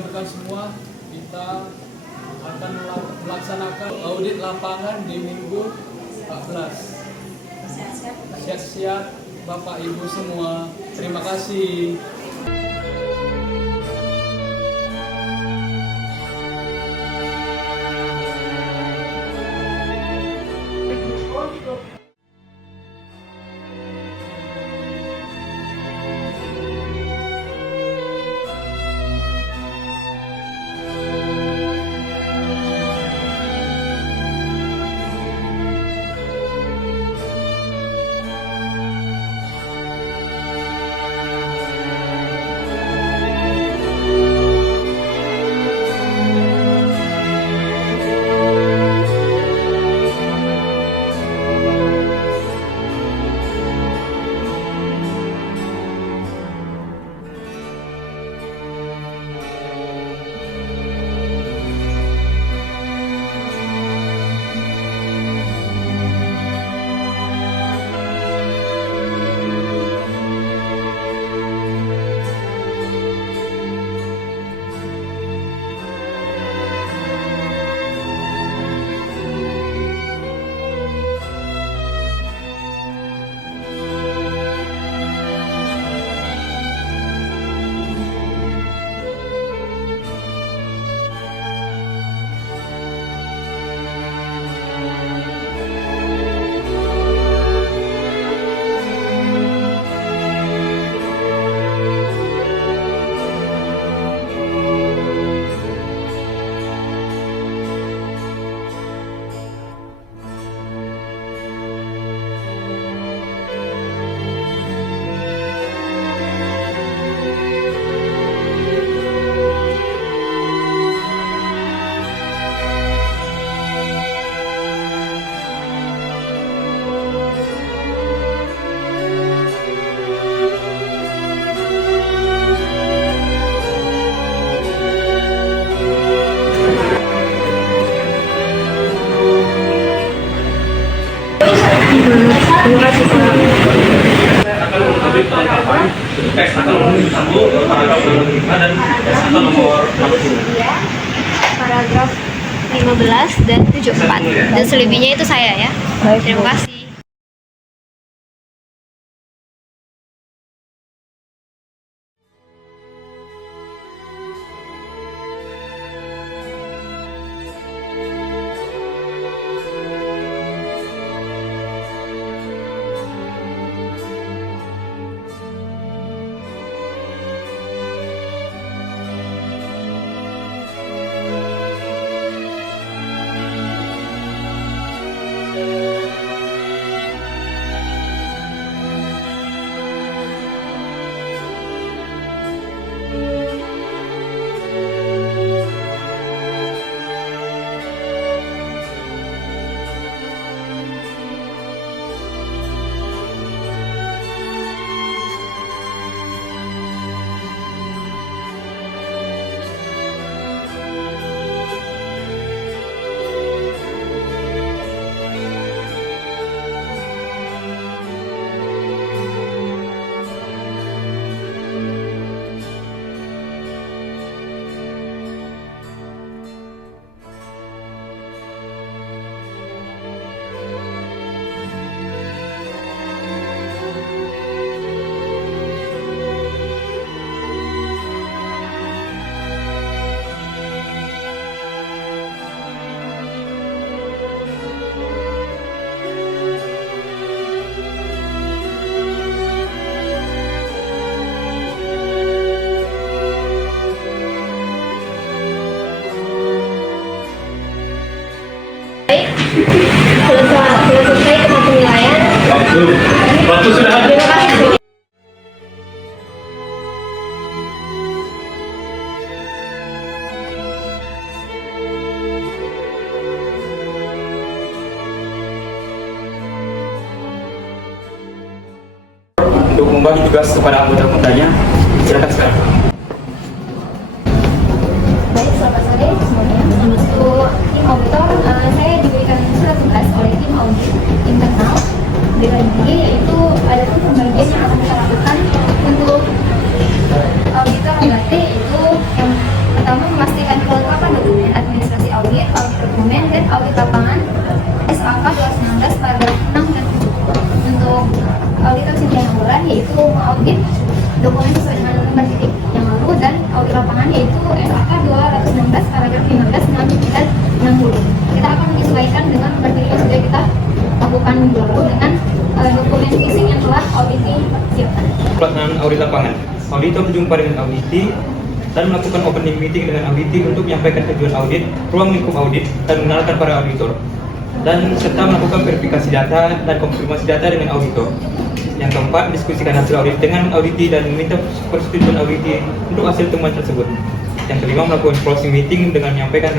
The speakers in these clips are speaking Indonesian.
rekan-rekan semua, kita akan melaksanakan audit lapangan di minggu 14. Siap-siap Bapak Ibu semua. Terima kasih. Terima kasih paragraf 15 dan 74 dan selebihnya itu saya ya. Terima kasih. Selesai ke penilaian. Waktu sudah habis. Terima kasih. Untuk membagi tugas kepada anggota-anggotanya, silakan sekarang. Baik, selamat sore semuanya. Untuk tim auditor, saya diberikan surat tugas oleh tim audit internal BKD, yaitu ada pembagian yang akan kita lakukan untuk auditor 3T, yaitu yang pertama lapangan SAK 219 paragraf 6 dan 7. Untuk auditor Cynthia Nainggolan yaitu mengaudit dokumen sesuai dengan lembar titik yang lalu, dan audit lapangan yaitu SAK 216 paragraf 15, 6 dan 60. Kita akan menyesuaikan dengan lembar titik yang sudah kita lakukan minggu lalu dengan dokumen phishing yang telah auditi siapkan. Pelaksanaan audit lapangan. Auditor berjumpa dengan auditi dan melakukan opening meeting dengan auditi untuk menyampaikan tujuan audit, ruang lingkup audit, dan mengenalkan para auditor. Dan serta melakukan verifikasi data dan konfirmasi data dengan auditor. Yang keempat, diskusikan hasil audit dengan auditi dan meminta persetujuan auditi untuk hasil temuan tersebut. Yang kelima, melakukan closing meeting dengan menyampaikan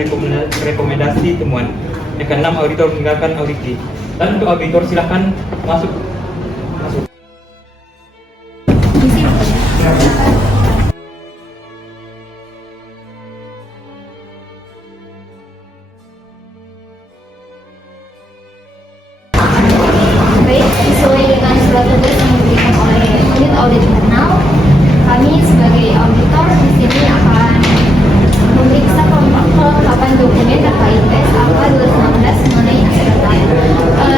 rekomendasi temuan. Yang keenam, auditor meninggalkan auditi. Dan untuk auditor silahkan masuk. Baik, sesuai dengan surat tugas yang diberikan oleh unit audit internal, kami sebagai auditor di sini akan memeriksa kelengkapan dokumen terkait SAK 216 mengenai aset data.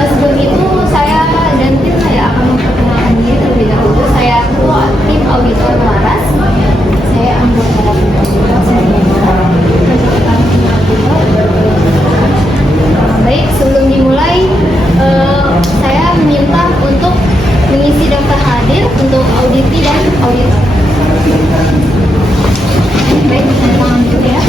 Sebelum itu saya dan tim saya akan memperkenalkan diri terlebih dahulu. Saya ketua tim auditor Laras. Saya anggota tim auditor Baik, sebelum dimulai saya minta untuk mengisi daftar hadir untuk auditi dan auditor. Baik, saya lanjut ya.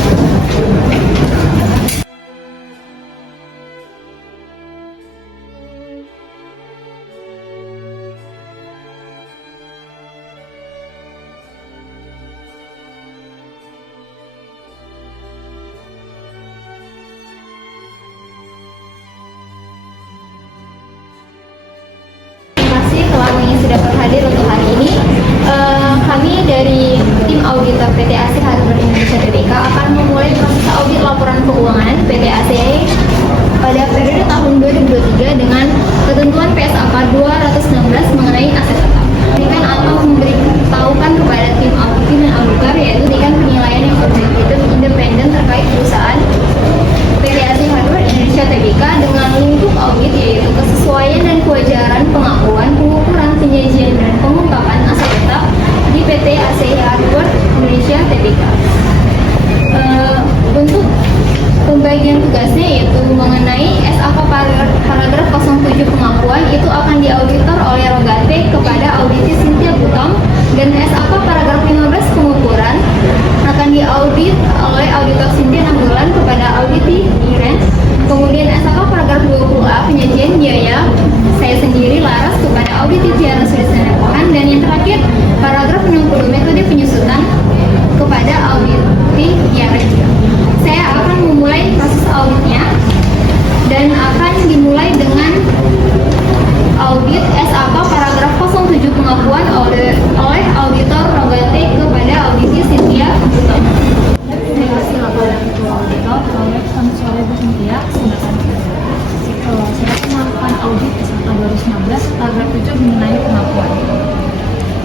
Telah mengisi daftar hadir untuk hari ini. Kami dari tim auditor PT AC Hardware Indonesia Tbk akan memulai proses audit laporan keuangan PT AC pada periode tahun 2023 dengan ketentuan PSAK 216 mengenai aset tetap. Berikan atau memberitahukan kepada tim auditor dan auditor yaitu dengan penilaian yang objektif independen terkait perusahaan PT AC Hardware Indonesia Tbk dengan lingkup audit yaitu kesesuaian dan kewajaran pengakuan, pengukuran, penyajian dan pengungkapan aset tetap di PT AC Hardware Indonesia Tbk. Untuk pembagian tugasnya yaitu mengenai SAK paragraf 07 pengakuan itu akan diauditor oleh Rogate kepada auditi Cynthia Butom, dan SAK paragraf 15 pengukuran akan diaudit oleh auditor Cynthia Nainggolan kepada auditi Iren. Kemudian SAK paragraf 20A penyajian biaya saya sendiri Laras kepada auditi Tiara Sulisana Pohan, dan yang terakhir paragraf 60 metode penyusutan kepada auditi Tiara. Saya akan memulai proses auditnya dan akan dimulai dengan audit SAK paragraf 07 pengakuan oleh auditor Rogate kepada audisi Cynthia Butom. Terima kasih laporan ketua auditor. Selamat sore Bu Cynthia. Silakan. Saya melakukan audit SAK 216 paragraf 7 mengenai pengakuan.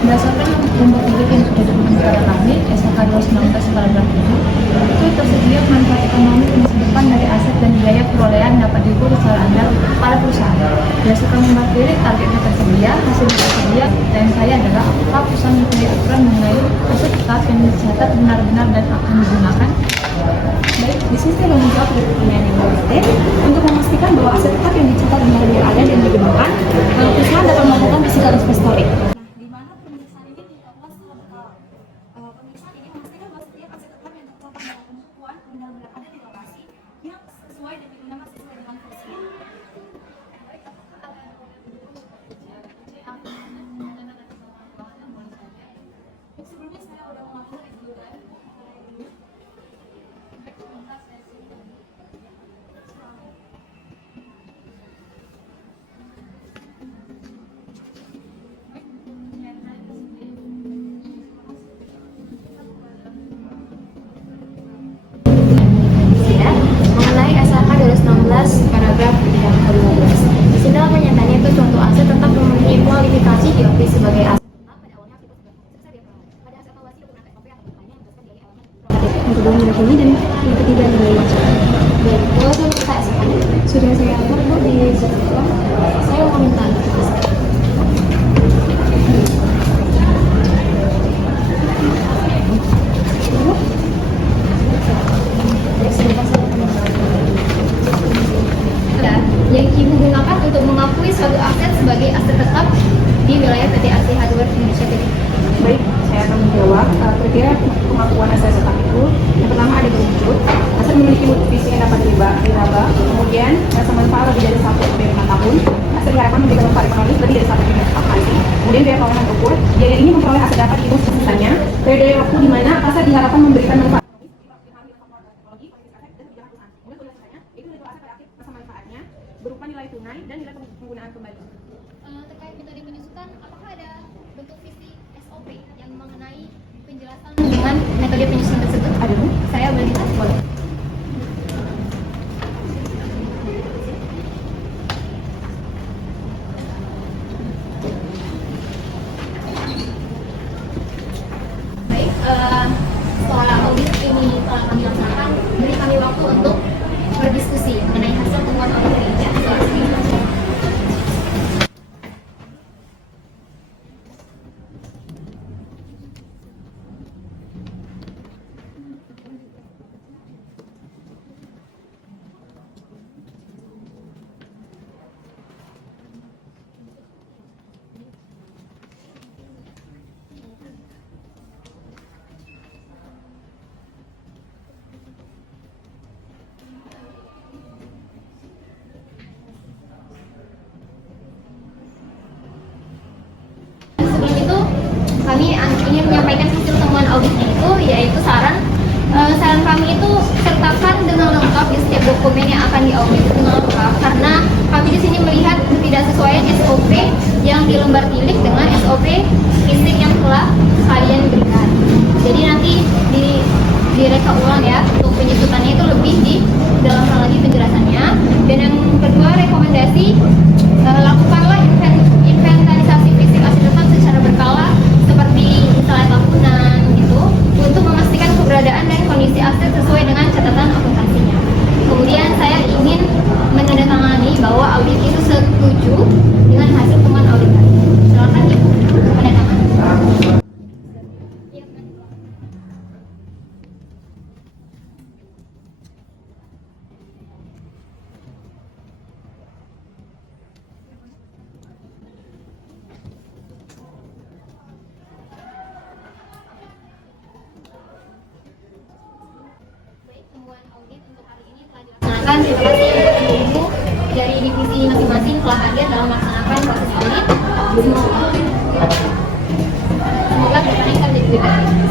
Berdasarkan lembar titik yang sudah diberikan kepada kami, SAK 219 paragraf 7 itu tersedia manfaat ekonomi di masa depan dari aset dan biaya perolehan dapat diukur secara andal pada perusahaan. Berdasarkan lembar titik targetnya tersedia, hasilnya tersedia, dan saya adalah apakah perusahaan mempunyai aturan mengenai aset tetap yang dicatat benar-benar dan akan digunakan. Baik, di sini saya menjawab dari pertanyaan yang tadi untuk memastikan bahwa aset tetap yang dicatat benar-benar ada dan digunakan, perusahaan dapat melakukan physical inventory. Pemeriksaan ini memastikan bahwa setiap aset tetap yang terdapat dalam pembukuan benar-benar ada di lokasi yang sesuai dan digunakan sesuai dengan fungsinya. Sebelumnya saya sudah melakukan itu kan. Mengenai SAK 216 paragraf yang ke-15. Di sini pernyataannya itu suatu aset tetap memiliki kualifikasi diakui sebagai aset tetap pada awalnya pada aset evaluasi dokumen PKP atau lainnya yang tersedia di elemen yang kedua mendahului dan yang ketiga nilai wajib. Baik, saya Sudah saya atur Bu di Zoom. Saya mau minta yang Ibu gunakan untuk mengakui suatu aset sebagai aset tetap di wilayah PT AC Hardware Indonesia Tbk. Baik, saya akan menjawab. Kira-kira pengakuan aset tetap itu, yang pertama ada berwujud, aset memiliki wujud fisik yang dapat diraba, kemudian rasa manfaat lebih dari 1 sampai 5 tahun, aset diharapkan memberikan manfaat ekonomis lebih dari 1 tahun, kemudian biaya pengelolaan ukur, biaya ini memperoleh aset dapat dihitung sisanya, periode waktu di mana aset diharapkan memberikan manfaat berupa nilai tunai dan nilai penggunaan kembali. Terkait metode penyusutan, apakah ada bentuk visi SOP yang mengenai penjelasan dengan metode penyusutan tersebut? Ada Bu? Saya boleh minta? Boleh. Baik, setelah audit ini telah kami laksanakan, beri kami waktu untuk berdiskusi mengenai hasil temuan audit ini. Ya, sebelum itu kami ingin menyampaikan hasil temuan auditnya itu, yaitu saran kami itu sertakan dengan lengkap di setiap dokumen yang akan diaudit dengan lengkap, karena kami di sini melihat ketidaksesuaian SOP yang di lembar tilik dengan SOP fisik yang telah kalian berikan. Jadi nanti direka ulang ya, untuk penyusutannya itu lebih di dalam hal lagi penjelasannya. Dan yang kedua, rekomendasi lakukanlah inventarisasi fisik aset tetap secara berkala, seperti misalnya tahunan gitu, untuk memastikan keberadaan dan kondisi aset sesuai dengan catatan akuntansinya. Kemudian saya ingin menandatangani bahwa audit itu setuju dengan hasil temuan audit tadi. Silakan Ibu menandatangani. Baik, temuan audit untuk hari ini telah dilaksanakan. Terima kasih untuk ibu-ibu dari divisi masing-masing telah hadir dalam melaksanakan proses audit. Semoga kedepannya kita menjadi lebih baik.